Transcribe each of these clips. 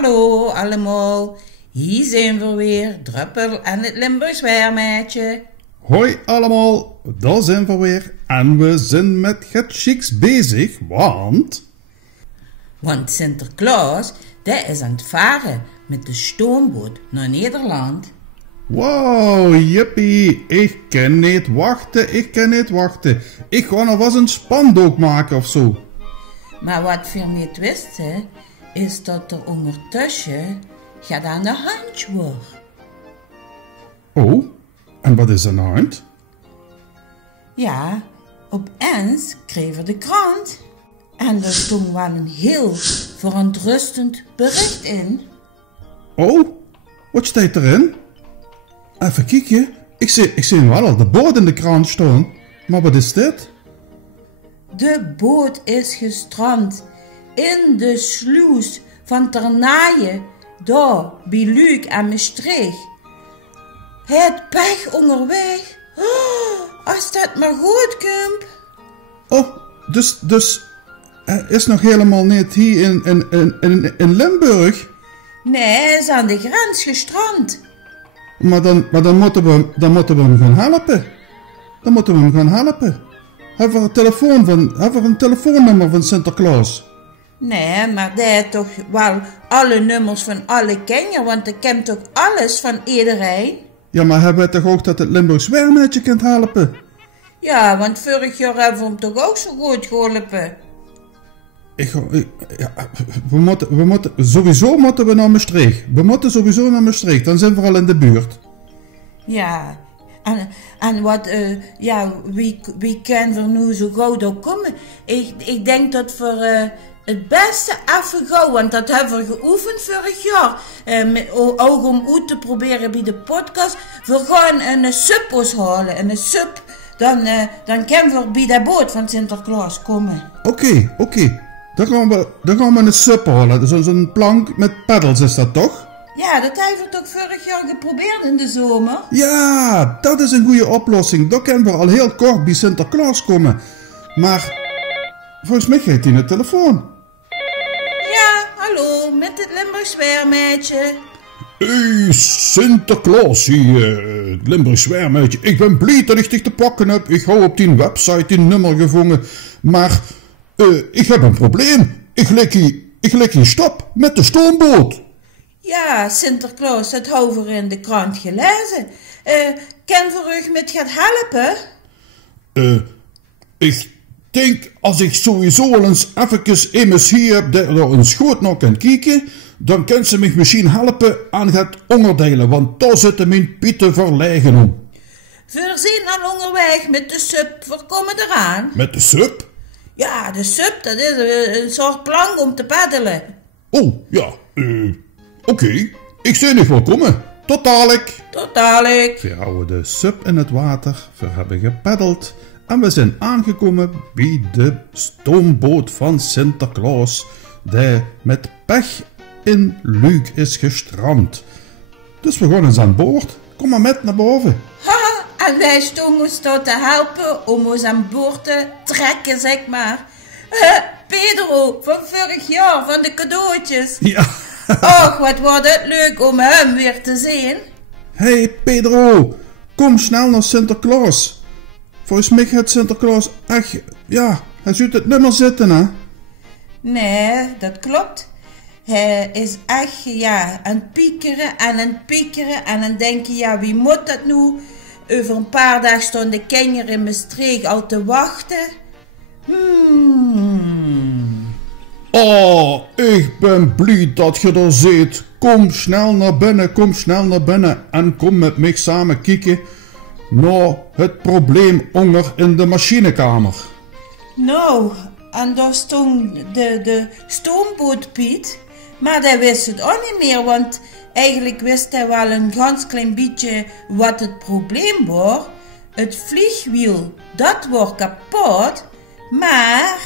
Hallo allemaal, hier zijn we weer, Druppel en het Limburgs Weermeidje. Hoi allemaal, daar zijn we weer en we zijn met het chics bezig, Want Sinterklaas, die is aan het varen met de stoomboot naar Nederland. Wow, jippie, ik kan niet wachten. Ik ga nog wel een spandoek maken of zo. Maar wat we niet wisten, is dat er ondertussen gaat aan de hand wordt. Oh, en wat is er aan de hand? Ja, opeens kregen we de krant. En er stond wel een heel verontrustend bericht in. Oh, wat staat erin? Even kijken, ik zie wel al de boot in de krant staan. Maar wat is dit? De boot is gestrand in de sluis van Ternaaien, daar bij Luik en Maastricht. Het pech onderweg. Oh, als dat maar goed komt. Oh, dus hij is nog helemaal niet hier in Limburg? Nee, hij is aan de grens gestrand. Maar dan moeten we hem gaan helpen. Hebben we een telefoonnummer van Sinterklaas? Nee, maar die heeft toch wel alle nummers van alle kinderen, want hij kent toch alles van iedereen? Ja, maar hebben we toch ook dat het Limburgs Weermeidje kunt helpen? Ja, want vorig jaar hebben we hem toch ook zo goed geholpen? Sowieso moeten we naar Maastricht. Dan zijn we al in de buurt. Ja, en wat, wie kan er nu zo gauw door komen? Ik denk dat we het beste even gaan, want dat hebben we geoefend vorig jaar. Ook om uit te proberen bij de podcast. We gaan een suppos halen. En een sup, dan kunnen we bij de boot van Sinterklaas komen. Oké. Dan gaan we een sup halen. Zo'n plank met peddels is dat toch? Ja, dat hebben we toch vorig jaar geprobeerd in de zomer? Ja, dat is een goede oplossing. Dan kunnen we al heel kort bij Sinterklaas komen. Maar volgens mij gaat hij naar de telefoon. Ja, hallo, met het Limburgs Weermeidje. Hey, Sinterklaas hier, het Limburgs Weermeidje. Ik ben blij dat ik dich te pakken heb. Ik hou op die website die nummer gevonden. Maar ik heb een probleem. Ik lig hier stop met de stoomboot. Ja, Sinterklaas, dat hebben we in de krant gelezen. Kan we u met gaan helpen? Ik denk als ik sowieso al eens even immers hier heb dat er een schoot naar kan kijken, dan kan ze me misschien helpen aan het onderdelen, want daar zitten mijn pieten verlegen om. We zijn al onderweg met de sup, we komen eraan. Met de sup? Ja, de sup, dat is een soort plank om te paddelen. Oh, ja, oké. Ik zie nog wel komen. Tot dadelijk. We houden de sup in het water, we hebben gepaddeld en we zijn aangekomen bij de stoomboot van Sinterklaas, die met pech in Luik is gestrand. Dus we gaan eens aan boord. Kom maar met naar boven. Haha, en wij stonden ons tot te helpen om ons aan boord te trekken, zeg maar. Pedro, van vorig jaar, van de cadeautjes. Ja. Och, wat wordt het leuk om hem weer te zien. Hey Pedro, kom snel naar Sinterklaas. Volgens mij gaat Sinterklaas echt, ja, hij ziet het nummer zitten, hè? Nee, dat klopt. Hij is echt, ja, aan het piekeren en dan denk je, ja, wie moet dat nu? Over een paar dagen stonden de kinderen in Maastricht al te wachten. Oh, ik ben blij dat je er zit. Kom snel naar binnen en kom met mij samen kijken naar het probleem onder in de machinekamer. Nou, en daar stond de stoomboot Piet, maar hij wist het ook niet meer, want eigenlijk wist hij wel een ganz klein beetje wat het probleem was. Het vliegwiel, dat wordt kapot, maar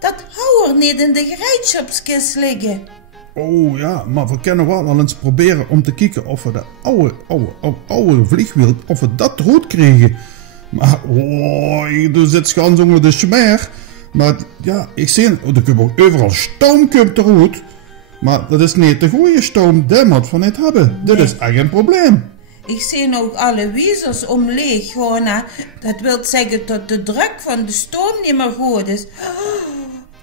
dat hou er niet in de gereedschapskist liggen. Oh ja, maar we kunnen wel eens proberen om te kijken of we de oude vliegwiel, of we dat eruit krijgen. Maar, er zit schans onder de smeer. Maar ja, ik zie, er komt ook overal stoom eruit. Maar dat is niet de goede stoom, die moet van niet hebben. Dit is echt een probleem. Ik zie ook alle wiezers omleeg gewoon. Dat wil zeggen dat de druk van de stoom niet meer goed is.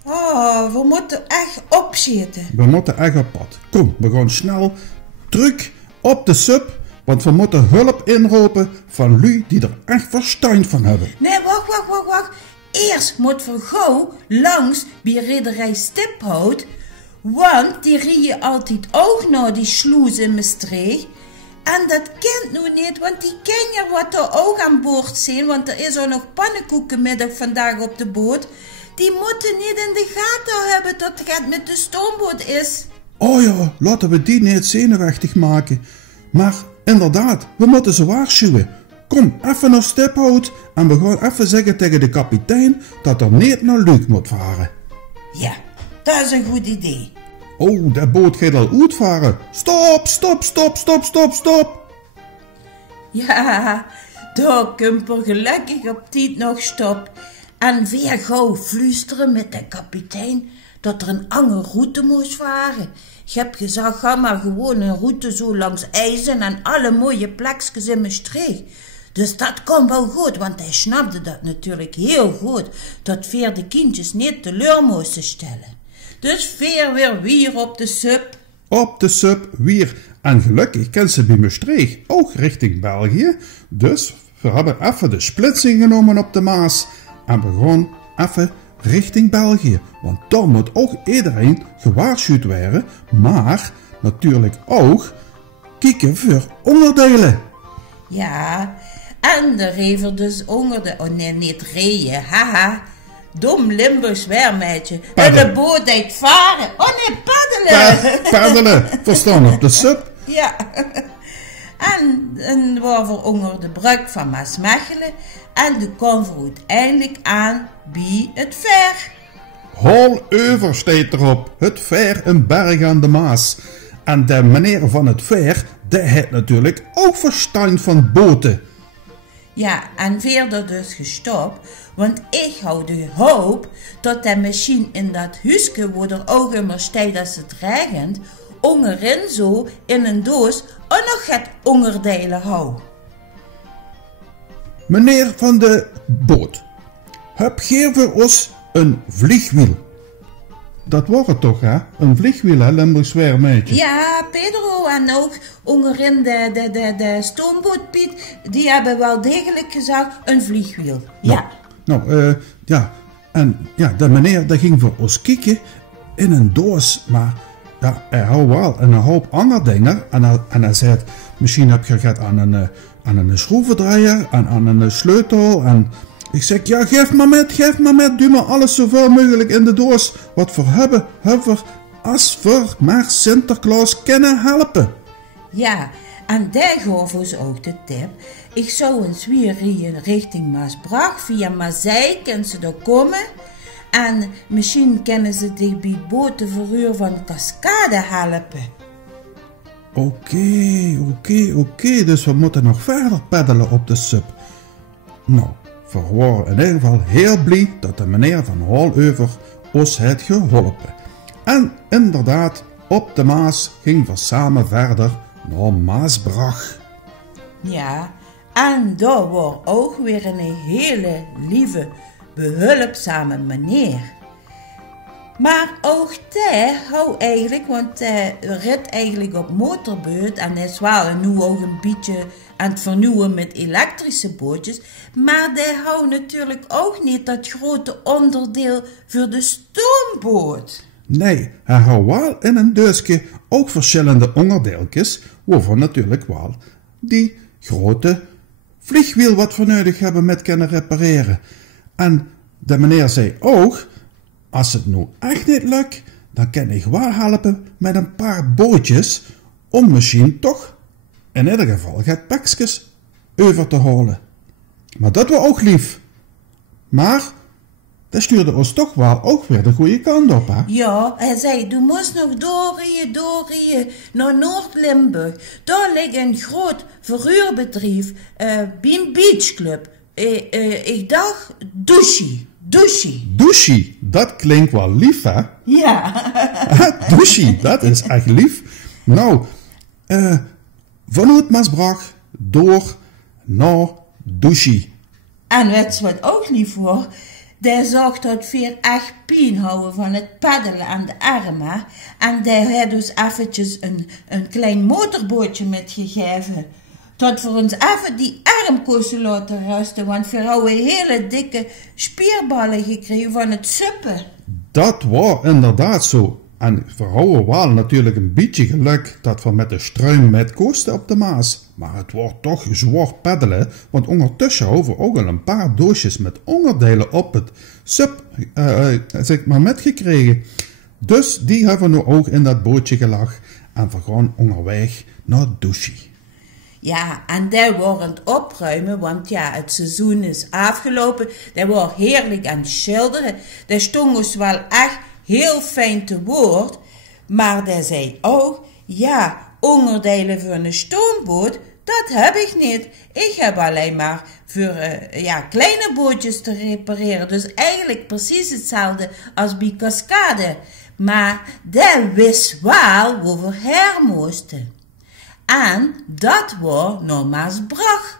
Oh, we moeten echt opschieten. We moeten echt op pad. Kom, we gaan snel terug op de sub. Want we moeten hulp inroepen van lui die er echt verstand van hebben. Nee, wacht. Eerst moeten we gauw langs bij rederij Stiphout. Want die rijden altijd ook naar die sloes in Maastricht. En dat kent nu niet, want die ken je wat er ook aan boord zijn. Want er is ook nog pannenkoekenmiddag vandaag op de boot. Die moeten niet in de gaten hebben dat het met de stoomboot is. Oh ja, laten we die niet zenuwachtig maken. Maar inderdaad, we moeten ze waarschuwen. Kom, even naar Stiphout en we gaan even zeggen tegen de kapitein dat er niet naar Luik moet varen. Ja, dat is een goed idee. Oh, de boot gaat al uitvaren. Stop. Ja, daar komt er gelukkig op tijd nog stop. En weer gauw fluisteren met de kapitein dat er een andere route moest varen. Je hebt gezegd, ga maar gewoon een route zo langs IJzen en alle mooie plekjes in Maastricht. Dus dat komt wel goed, want hij snapte dat natuurlijk heel goed, dat Veer de kindjes niet teleur moesten stellen. Dus Veer weer op de sub. Op de sub, weer. En gelukkig kent ze bij Maastricht ook richting België. Dus we hebben even de splitsing genomen op de Maas. En we gaan even richting België. Want dan moet ook iedereen gewaarschuwd worden. Maar natuurlijk ook kijken voor onderdelen. Ja, en de rever dus onderdelen. Oh nee, niet reeën, haha. Dom Limburgs weermeidje. En de boot deed varen. Oh nee, paddelen. Paddelen, verstaan op de sub. Ja. En waren we onder de brug van Maasmechelen. En toen kwamen we uiteindelijk aan bij het Veer. Holöver staat erop. Het Veer, een berg aan de Maas. En de meneer van het Veer, die heeft natuurlijk ook verstand van boten. Ja, en verder dus gestopt, want ik hou de hoop dat hij misschien in dat huisje, waar er ook immer staat als het regent, onderin zo in een doos ook nog het onderdelen hou. Meneer van de boot, heb jij voor ons een vliegwiel? Dat wordt het toch, hè? Een vliegwiel, hè, Limburgs weermeidje? Ja, Pedro en ook onderin de stoomboot Piet, die hebben wel degelijk gezegd een vliegwiel. Ja. Ja. En ja, de meneer die ging voor ons kijken in een doos, maar ja, hij houdt wel een hoop andere dingen. En hij zei, misschien heb je het aan een schroevendraaier en aan een sleutel en... Ik zeg, ja, geef maar met, doe maar alles zoveel mogelijk in de doos. Wat we hebben als we maar Sinterklaas kunnen helpen. Ja, en daar gaven ze ook de tip. Ik zou een zwierrieën richting Maasbracht, via Maasijk en ze daar komen. En misschien kunnen ze die bij het botenverhuur van Cascade helpen. Oké, dus we moeten nog verder peddelen op de sub. Nou. We waren in ieder geval heel blij dat de meneer van Holöver ons heeft geholpen. En inderdaad, op de Maas gingen we samen verder naar Maasbracht. Ja, en daar was ook weer een hele lieve, behulpzame meneer. Maar ook hij hou eigenlijk, want hij rit eigenlijk op motorboot en is wel nu ook een beetje aan het vernieuwen met elektrische bootjes. Maar hij houdt natuurlijk ook niet dat grote onderdeel voor de stoomboot. Nee, hij houdt wel in een doosje ook verschillende onderdeeltjes, waarvan natuurlijk wel die grote vliegwiel wat we nodig hebben met kunnen repareren. En de meneer zei ook, als het nou echt niet lukt, dan kan ik wel helpen met een paar bootjes om misschien toch in ieder geval het pakjes over te halen. Maar dat was ook lief. Maar dat stuurde ons toch wel ook weer de goede kant op, hè? Ja, hij zei, je moest nog doorrijden naar Noord-Limburg. Daar ligt een groot verhuurbedrijf, Beam Beach Club. Ik dacht, Douchy, dat klinkt wel lief, hè? Ja. Douchie, dat is echt lief. Nou, vanuit Maasbracht door naar Douchie. En weet je wat ook lief wordt? Die zag dat weer echt pijn houden van het paddelen aan de armen. En die had dus eventjes een klein motorbootje metgegeven. Tot voor ons even die arm kosten laten rusten. Want we hadden hele dikke spierballen gekregen van het suppen. Dat was inderdaad zo. En we hadden wel natuurlijk een beetje geluk dat we met de struim met kosten op de Maas. Maar het wordt toch zwaar peddelen, want ondertussen hebben we ook al een paar doosjes met onderdelen op het sub zeg maar metgekregen. Dus die hebben we nu ook in dat bootje gelegd en we gaan onderweg naar Douchie. Ja, en die waren aan het opruimen, want ja, het seizoen is afgelopen. Die waren heerlijk aan het schilderen. Die stond ons wel echt heel fijn te woord. Maar die zei ook, ja, onderdelen voor een stoomboot, dat heb ik niet. Ik heb alleen maar voor kleine bootjes te repareren. Dus eigenlijk precies hetzelfde als bij Cascade. Maar die wist wel waar we her moesten. En dat was naar Maasbracht.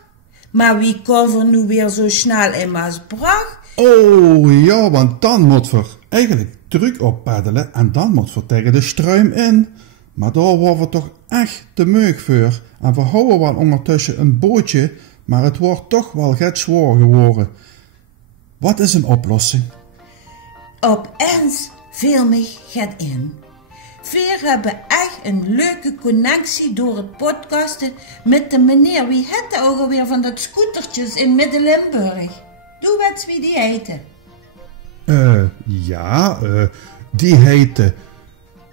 Maar wie komt er nu weer zo snel in Maasbracht? Oh ja, want dan moet we eigenlijk terug oppaddelen en dan moet we tegen de struim in. Maar daar waren we toch echt te meug voor. En we houden wel ondertussen een bootje, maar het wordt toch wel get zwaar geworden. Wat is een oplossing? Opeens viel me het in. We hebben echt een leuke connectie door het podcasten met de meneer. Wie heette ook alweer van dat scootertjes in Midden-Limburg? Doe wat wie die heette. Die heette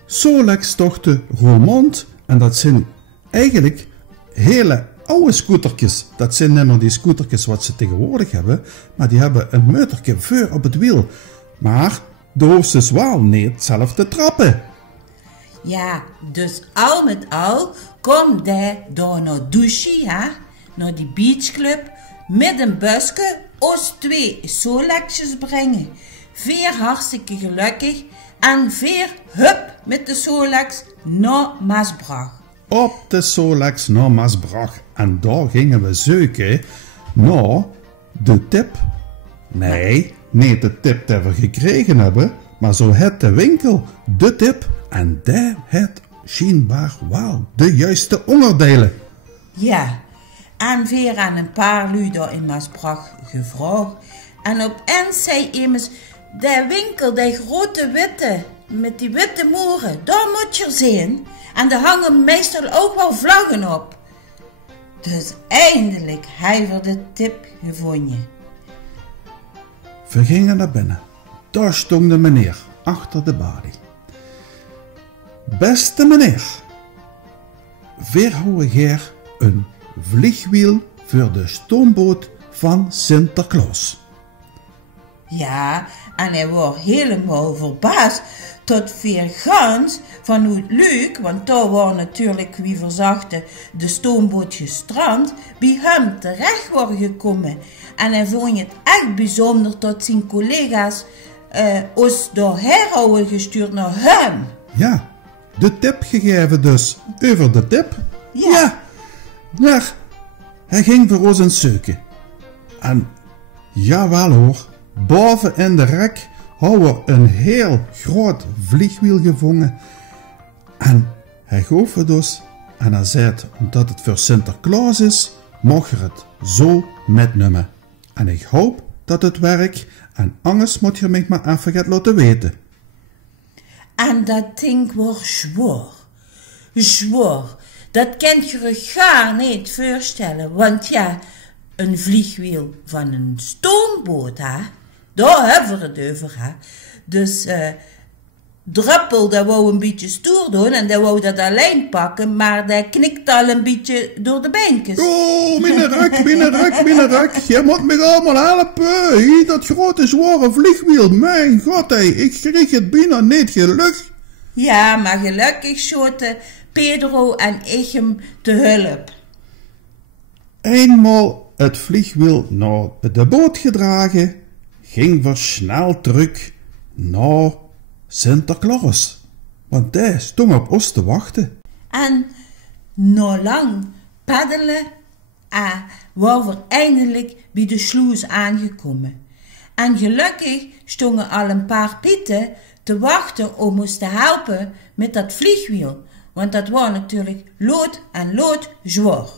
Solextochten Roermond. En dat zijn eigenlijk hele oude scootertjes. Dat zijn niet meer die scootertjes wat ze tegenwoordig hebben, maar die hebben een motortje voor op het wiel. Maar de hoeft is wel niet zelf te trappen. Ja, dus al met al komt hij door naar Douchie, naar die beachclub, met een busje ons 2 Solexjes brengen. Veer hartstikke gelukkig en veer hup met de Solex naar Maasbracht. Op de Solex naar Maasbracht. En daar gingen we zoeken naar de tip. Nee, niet de tip die we gekregen hebben, maar zo het de winkel, de tip. En daar het schijnbaar wel de juiste onderdelen. Ja, en weer aan een paar luiden in Maasbracht gevraagd. En opeens zei immers, de winkel, die grote witte, met die witte moeren, daar moet je zijn. En er hangen meestal ook wel vlaggen op. Dus eindelijk hebben we de tip gevonden. We gingen naar binnen. Daar stond de meneer achter de balie. Beste meneer, we houden hier een vliegwiel voor de stoomboot van Sinterklaas. Ja, en hij was helemaal verbaasd tot vier gans van hoe het leuk, want daar was natuurlijk, wie verzachte, de stoomboot gestrand, bij hem terecht waren gekomen. En hij vond het echt bijzonder dat zijn collega's ons doorheen hadden gestuurd naar hem. Ja, de tip gegeven dus. Over de tip? Ja. Ja, hij ging voor ons een zoeken. En jawel hoor, boven in de rek hadden we een heel groot vliegwiel gevonden. En hij gaf het dus en hij zei, omdat het voor Sinterklaas is, mag je het zo metnemen. En ik hoop dat het werkt en anders moet je mij maar even gaan laten weten. En dat ding wordt zwaar. Zwaar. Dat kan je je gaar niet voorstellen. Want ja, een vliegwiel van een stoomboot, daar hebben we het over, Dus Druppel, dat wou een beetje stoer doen en dat wou dat alleen pakken, maar dat knikt al een beetje door de beentjes. Oh, mijn rek. Je moet me allemaal helpen. Hier, dat grote zware vliegwiel. Mijn god, ik kreeg het bijna niet gelukt. Ja, maar gelukkig schoten Pedro en ik hem te hulp. Eenmaal het vliegwiel naar de boot gedragen, ging we snel terug naar Sinterklaas. want die stond op ons te wachten. En nog lang paddelen waren we eindelijk bij de sluis aangekomen. En gelukkig stonden al een paar pieten te wachten om ons te helpen met dat vliegwiel. Want dat was natuurlijk lood zwaar.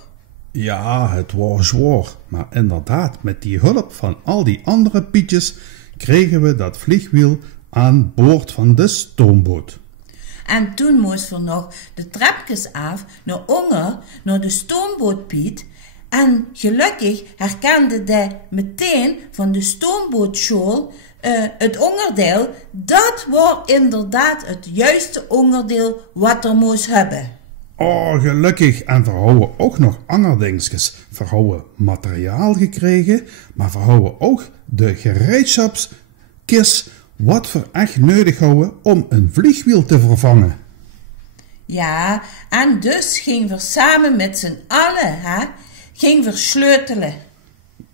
Ja, het was zwaar, maar inderdaad, met die hulp van al die andere pietjes kregen we dat vliegwiel aan boord van de stoomboot. En toen moesten we nog de trapjes af naar de stoomboot Piet. En gelukkig herkende hij meteen van de stoombootschool het onderdeel. Dat was inderdaad het juiste onderdeel wat er moest hebben. Oh, gelukkig. En we hebben ook nog andere dingetjes. We hebben materiaal gekregen, maar we hebben ook de gereedschapskist wat we echt nodig hadden om een vliegwiel te vervangen. Ja, en dus gingen we samen met z'n allen, gingen we sleutelen.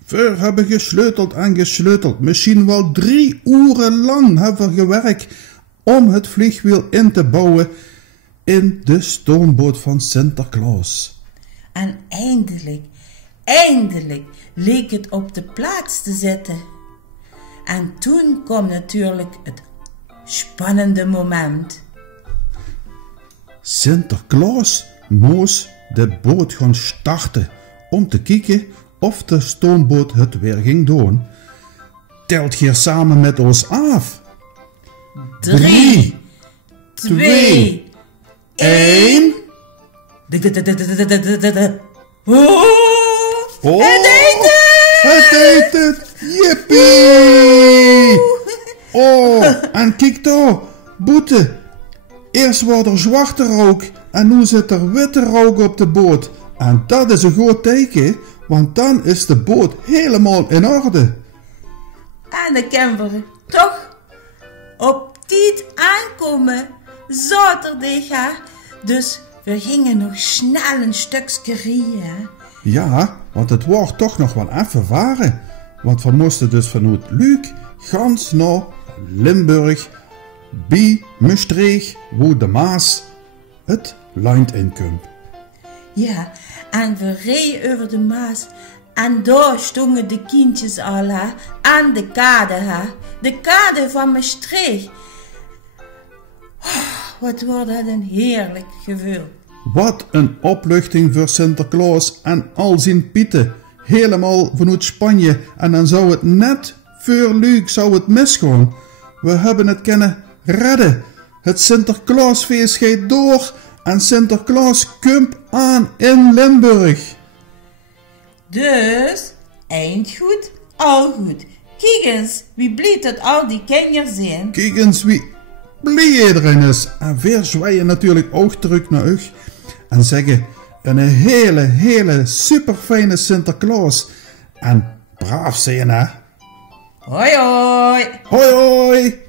We hebben gesleuteld en gesleuteld. Misschien wel 3 uren lang hebben we gewerkt om het vliegwiel in te bouwen in de stoomboot van Sinterklaas. En eindelijk leek het op de plaats te zitten. En toen kwam natuurlijk het spannende moment. Sinterklaas moest de boot gaan starten om te kijken of de stoomboot het weer ging doen. Telt hier samen met ons af. 3, 2, 1. Oh, het deed het! Het deed het! Jippie! Oh, en kijk daar, Boete. Eerst was er zwarte rook en nu zit er witte rook op de boot. En dat is een goed teken, want dan is de boot helemaal in orde. En dan kunnen we toch op tijd aankomen, zaterdag. Dus we gingen nog snel een stukje rijden. Ja, want het wordt toch nog wel even varen. Want we moesten dus vanuit Luik gans naar Limburg, bij Maastricht, waar de Maas het land inkomt. Ja, en we reden over de Maas. En daar stonden de kindjes al aan de kade. De kade van Maastricht. Oh, wat wordt dat een heerlijk gevoel. Wat een opluchting voor Sinterklaas en al zijn pieten. Helemaal vanuit Spanje. En dan zou het net voor Luik zou het misgaan. We hebben het kunnen redden. Het Sinterklaasfeest gaat door. En Sinterklaas komt aan in Limburg. Dus, eind goed, al goed. Kijk eens, wie blij dat al die kinderen zijn. Kijk eens wie blij iedereen is. En weer zwaaien natuurlijk ook terug naar u. En zeggen een hele super fijne Sinterklaas. En braaf zijn hè. Hoi hoi. Hoi hoi.